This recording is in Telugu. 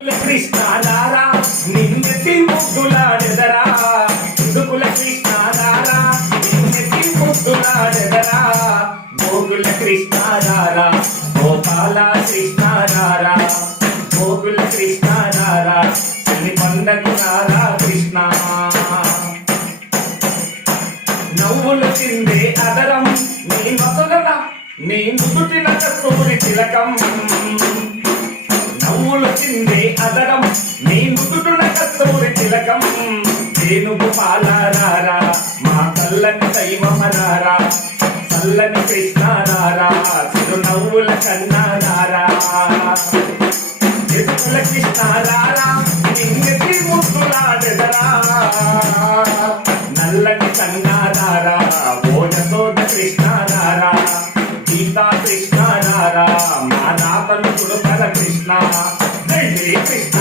కృష్ణాదారా నిన్నెత్తి ముద్దులాడెదరా దుకుల కృష్ణాదారా నిన్నెత్తి ముద్దులాడెదరా గోకుల కృష్ణాదారా గోపాల కృష్ణాదారా గోకుల కృష్ణాదారా శని పండకు రారా కృష్ణ నవ్వులు చిందే అదరం నీ మసలన నీ ముదుటిన కస్తూరి తిలకం నవ్వులు చిందే అదరం నీ ముదుటున కస్తూరి తిలకం ఏనుగు పాలారారా మా కల్లని దైవమరారా చల్లని కృష్ణారారా చిరునవ్వుల కన్నారారా ఎదుకుల కృష్ణారారా నిన్నెత్తి ముద్దులాడెదరా నల్లని కన్నారారా ఓజసోద కృష్ణారారా గీతా కృష్ణారారా మా నాతను చుడుకల కృష్ణ జై శ్రీ కృష్ణ